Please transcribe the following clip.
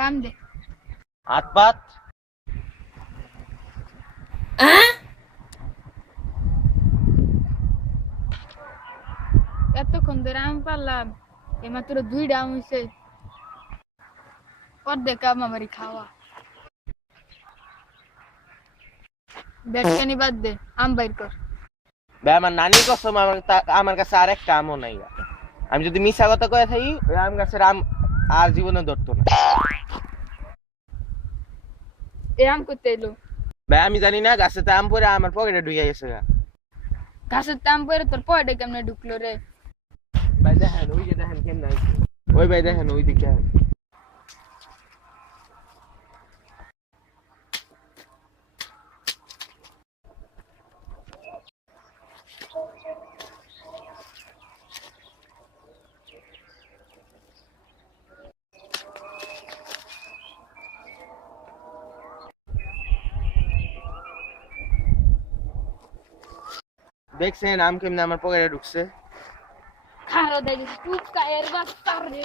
আম দে হাত পাত এতক্ষণ ধরে আম পারলাম এইমাত্র 2টা আম হইছে অর্ধেক আম আমারই খাওয়া ব্যাটকানি বাদ দে আম বাইর কর ভাই আমার নানির কসম আমার কাছে আর একটা আমও নাই আমি যদি মিশা কথা কয়ে থাকি ওই আম গাছের আম আর জীবনে ধরতো না এ আম করতে এলো ভাই আমি জানি না গাছেতে আম পরে আমার পকেটে ঢুকে গেছে গা গাছের তাম পরে তোর পয়টা কেমনে ঢুকলো রে ভাই দেখেন ওই যে দেখেন কেমন আইছে ওই ভাই দেখেন ওই দিকে দেখছেন আম কেমনে আমার পকেটে ঢুকছে খারো দেখি টুকা এর বাস্তার রে